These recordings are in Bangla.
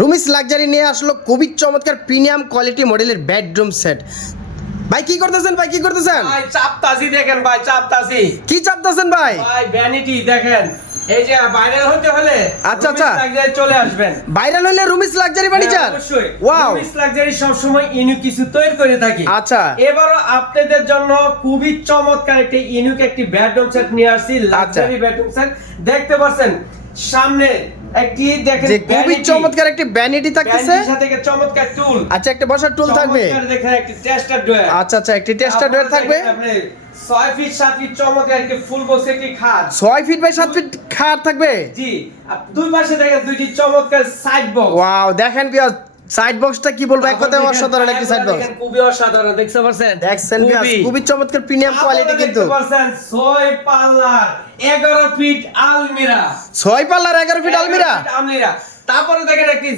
রুমিস লাক্সারি নিয়ে আসলো খুবই চমৎকার প্রিমিয়াম কোয়ালিটি মডেলের বেডরুম সেট। ভাই কি করতেছেন? ভাই কি করতেছেন? ভাই চাপতাছি দেখেন ভাই চাপতাছি। কি চাপতেছেন ভাই? ভাই ভ্যানিটি দেখেন। এই যে ভাইরাল হতে হলে আচ্ছা, আচ্ছা। লাক্সারি চলে আসবেন। ভাইরাল হইলে রুমিস লাক্সারি ফার্নিচার হ্যাঁ, অবশ্যই। ওয়াও রুমিস লাক্সারি সব সময় ইউনিক কিছু তৈরি করে থাকি। আচ্ছা। এবারও আপনাদের জন্য খুবই চমৎকার একটি ইউনিক একটি বেডরুম সেট নিয়ে আসছি আচ্ছা। Luxury bedroom set. দেখতে পাচ্ছেন সামনে একটি দেখেন যে খুবই চমৎকার একটি ভ্যানিটি থাকতেছে। সাথে একটা চমৎকার টুল আচ্ছা একটা বসার টুল থাকবে। দেখেন একটি টেস্টার ডয়ার আচ্ছা আচ্ছা একটি টেস্টার ডয়ার থাকবে। আপনি 6 ফিট 7 ফিট চমৎকার একটি ফুল বক্স একটি খাট। ছয় ফিট বাই সাত ফিট খাট থাকবে? জি দুই পাশে দেখেন দুইটি চমৎকার সাইড বক্স ওয়াও দেখেন বিয়াস সাইড বক্সটা কি বলব? এক কথায় অসাধারণ একটি সাইড বক্স খুবই অসাধারণ দেখতে পাচ্ছেন? দেখছেন খুবই। চমৎকার প্রিমিয়াম কোয়ালিটি কিন্তু। ছয় পাল্লার এগারো ফিট আলমিরা। ছয় পাল্লার এগারো ফিট আলমিরা? আলমিরা। তারপরে দেখেন একটি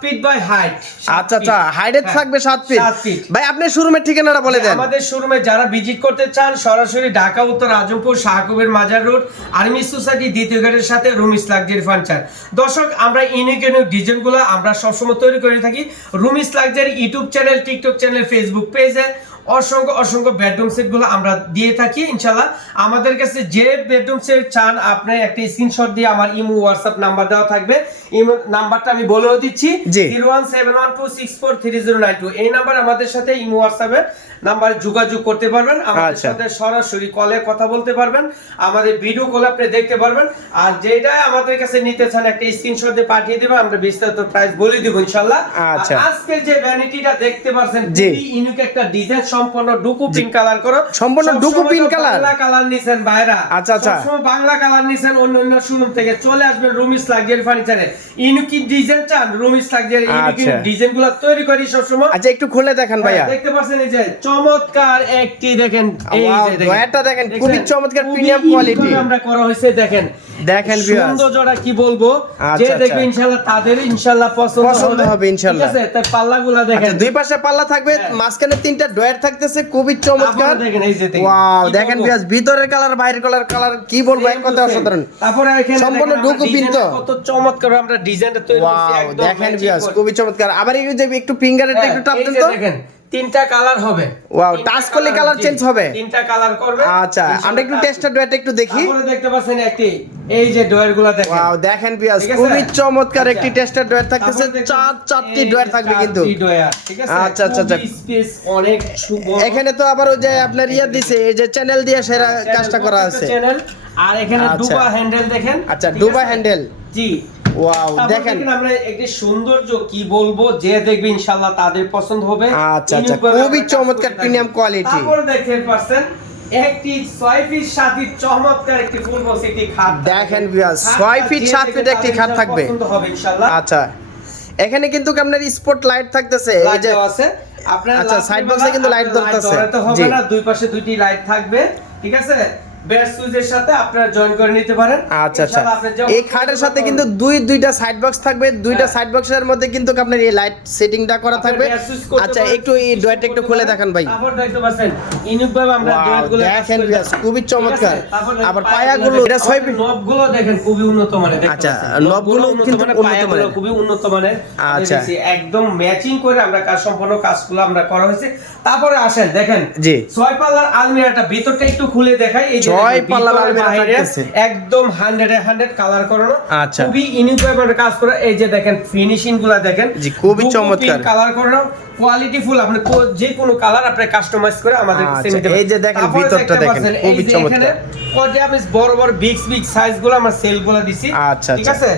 ফিট বাই হাইট আচ্ছা আচ্ছা হাইডে থাকবে সাত ফিট ফিট ভাই আপনি শোরুমের ঠিকানাটা বলে দেন। আমাদের শোরুমে যারা ভিজিট করতে চান সরাসরি ঢাকা উত্তর আজমপুর শাহকুবের মাজার রোড আর্মি সোসাইটি দ্বিতীয় গেটের সাথে রুমিস লাক্সারি ফার্নিচার। দর্শক আমরা ইউনিক ইউনিক ডিজাইনগুলো আমরা সবসময় তৈরি করে থাকি। Rumis luxury YouTube channel TikTok channel Facebook পেজে অসংখ্য অসংখ্য বেডরুম সেটগুলো আমরা দিয়ে থাকি ইনশাল্লাহ আমাদের কাছে যে বেডরুম সেট চান আপনি একটা স্ক্রিনশট দিয়ে আমার ইমো হোয়াটসঅ্যাপ নাম্বার দেওয়া থাকবে ইমো নাম্বারটা আমি বলেও দিচ্ছি। Zero one seven one two six four three zero nine two এই নাম্বার আমাদের সাথে ইমো হোয়াটসঅ্যাপে নাম্বারে যোগাযোগ করতে পারবেন আমাদের আচ্ছা। সাথে সরাসরি কলে কথা বলতে পারবেন আমাদের ভিডিও কল আপনি দেখতে পারবেন আর যেটা আমাদের কাছে নিতে চান একটা স্ক্রিনশট দিয়ে পাঠিয়ে দেবেন আমরা বিস্তারিত প্রাইস বলে দিব ইনশাল্লাহ আচ্ছা। আজকের যে ভ্যানিটিটা দেখতে পাচ্ছেন। ইউনিক একটা ডিজাইন সম্পন্ন ডুকু পিঙ্ক কালার করো সম্পূর্ণ ডুকু pink colour? বাংলা কালার নিছেন ভাইরা আচ্ছা, আচ্ছা। বাংলা কালার নিছেন অন্য অন্য শোরুম থেকে চলে আসবেন রুমিস লাক্সারি ফার্নিচারে ইউনিক ডিজাইন চান রুমিস লাক্সারি ইউনিক আচ্ছা। ডিজাইনগুলো তৈরি করি সবসময় আচ্ছা একটু খুলে দেখান ভাইয়া হ্যাঁ, দেখতে পাচ্ছেন এই যে চমৎকার একটি দেখেন এই যে দয়াটা দেখেন, খুবই চমৎকার quality। ভাবে আমরা করা হয়েছে দেখেন দেখেন। সৌন্দর্যটা কি বলব আচ্ছা, যে আচ্ছা। দেখবে ইনশাআল্লাহ তাদের ইনশাআল্লাহ পছন্দ হবে ইনশাআল্লাহ। ঠিক আছে তাই পাল্লাগুলা দেখেন আচ্ছা দুই পাশে পাল্লা থাকবে হ্যাঁ। মাঝখানে তিনটা ডয়ার থাকতেছে খুবই চমৎকার। ওয়াও দেখেন? বিয়াস ভিতরের কালার বাইরের কালার কালার কি বলব এক কথা অসাধারণ। তারপরে এখানে সম্পূর্ণ ডুকু ডিজাইনটা কত চমৎকার আমরা ডিজাইনটা তৈরি করছি একদম দেখেন বিয়াস খুবই চমৎকার। আবার এই যে একটু ফিঙ্গারেরটা হ্যাঁ, একটু টাপ দেন তো। দেখেন তিনটা কালার হবে। তিনটা touch করলে colour, colour জি, change হবে? তিনটা কালার করবে। আচ্ছা আমরা একটু টেস্টার ডয়ারটা একটু দেখি। তারপরে দেখতে পাচ্ছেন একটি এই যে ডয়ারগুলা দেখেন। ওয়াও দেখেন বিয়াস খুবই চমৎকার আচ্ছা। একটি টেস্টার ডয়ার থাকতেছে। চার চারটি ডয়ার থাকবে কিন্তু। ঠিক আছে? আচ্ছা, আচ্ছা, আচ্ছা। space অনেক। এখানে তো আবার ওই যে আপনার ইয়া দিছে এই যে চ্যানেল দিয়ে সেরা কাজটা করা আছে। channel, আর এখানে আচ্ছা। ডুবা হ্যান্ডেল দেখেন। আচ্ছা ডুবা হ্যান্ডেল জি। ওয়াও দেখেন। আমরা একটি সৌন্দর্য কি বলব যে দেখবে ইনশাআল্লাহ তাদের পছন্দ হবে। আচ্ছা, আচ্ছা, খুবই চমৎকার করে থাকি। premium তারপরে দেখতে পাচ্ছেন একটি ছয় ফিট সাত ফিট চমৎকার একটি ফুল বক্স একটি খাট দেখেন viewers, খাটটা ফিট, যে ফিট একটি খাট থাকবে। পছন্দ হবে ইনশাআল্লাহ। আচ্ছা এখানে কিন্তু আপনার স্পট লাইট থাকতেছে এই লাইট যে আছে। আপনার আচ্ছা, side box কিন্তু। ধরাতে হবে না দুই পাশে দুইটি লাইট থাকবে ঠিক আছে? বেড সুইচের সাথে আপনারা জয়েন করে নিতে পারেন। আচ্ছা আচ্ছা। ইনশাআল্লাহ আপনি যখন- এই খাটের সাথে কিন্তু দুই দুইটা সাইড বক্স থাকবে। দুইটা হ্যাঁ। সাইড বক্সের মধ্যে কিন্তু আপনার এই লাইট সেটিংটা করা থাকবে। bed switch করতে আচ্ছা একটু এই switch একটু খুলে দেখান ভাই। তারপর দেখতে পাচ্ছেন ইউনিক আমরা Wow, দেখেন বিয়াস, খুবই চমৎকার। আবার পায়াগুলো পায়াগুলো, এটা ছয় নবগুলো দেখেন খুবই উন্নত মানের আচ্ছা, নবগুলো কিন্তু উন্নত মানের। খুবই উন্নত মানের। আচ্ছা। একদম ম্যাচিং করে আমরা কাজ সম্পন্ন কাজগুলো আমরা করা হয়েছে। তারপরে আসেন দেখেন। জি। ছয় পাল্লার আলমিরাটা ভিতরটা একটু খুলে দেখাই। এই ছয় পাল্লা। একদম হান্ড্রেড হান্ড্রেড কালার করানো আচ্ছা। খুবই ইউনিক কাজ করা এই যে দেখেন ফিনিশিংগুলা দেখেন জি, খুবই চমৎকার। কালার করানো কোয়ালিটি ফুল আপনি যে কোনো কালার আপনি কাস্টমাইজ করে আমাদের আচ্ছা, এই যে দেখেন, ভিতরটা দেখেন, খুবই চমৎকার। পর্যায়ে আমি বড় বড় বিগ বিগ সাইজগুলো আমরা সেলগুলো দিছি আচ্ছা, ঠিক আচ্ছা। আছে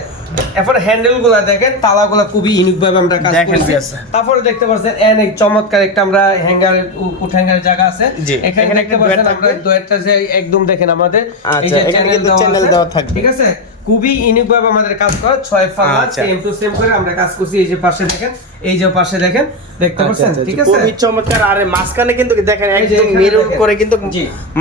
এরপর হ্যান্ডেলগুলা দেখেন তালা গুলা খুবই ইউনিক ভাবে আমরা কাজ করেছি। তারপরে দেখতে পাচ্ছেন এন এক চমৎকার একটা আমরা হ্যাঙ্গার উট হ্যাঙ্গারের জায়গা আছে এখানে দেখতে পাচ্ছেন আমরা। একটা যে একদম দেখেন আমাদের এই আচ্ছা, যে চ্যানেল দেওয়া চ্যানেল দেওয়া থাকবে। ঠিক আছে খুবই ইউনিক ভাবে আমাদের কাজ করা ছয়। সেম টু সেম করে আমরা কাজ করছি। এই যে পাশে দেখেন এই যে পাশে দেখেন দেখতে আচ্ছা, পাচ্ছেন? আচ্ছা, ঠিক আচ্ছা, আছে? খুবই চমৎকার। আর মাঝখানে কিন্তু দেখেন একদম মেরুন করে কিন্তু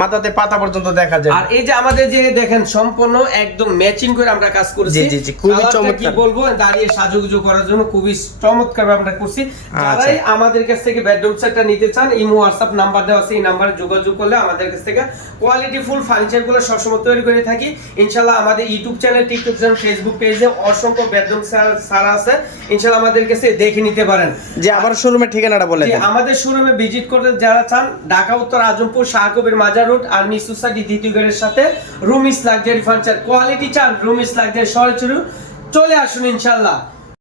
মাথাতে পাতা পর্যন্ত দেখা যায়। আর এই যে আমাদের যে দেখেন সম্পূর্ণ একদম ম্যাচিং করে আমরা কাজ করেছি। জি, জি, খুবই চমৎকার। কি বলব? দাঁড়িয়ে সাজুগুজু করার জন্য খুবই চমৎকার আমরা করছি। যারাই আমাদের কাছ থেকে বেডরুম সেটটা নিতে চান ইমো হোয়াটসঅ্যাপ নাম্বার দেওয়া আছে এই নাম্বারে যোগাযোগ করলে আমাদের কাছ থেকে কোয়ালিটি ফুল ফার্নিচারগুলো সবসময় তৈরি করে থাকি। ইনশাল্লাহ আমাদের YouTube channel channel TikTok channel Facebook পেজে অসংখ্য বেডরুম সারা আছে। ইনশাআল্লাহ আমাদের কাছে দেখে নিতে পারেন। যে আবার শোরুমের ঠিকানাটা বলে দেন। আমাদের শোরুমে ভিজিট করতে যারা চান ঢাকা উত্তর আজমপুর শাহকবির মাজার রোড আর সোসাইটি দ্বিতীয় গেটের সাথে রুমিস লাক্সারি ফার্নিচার কোয়ালিটি চান রুমিস লাক্সারি সরাসরি চলে আসুন ইনশাল্লাহ।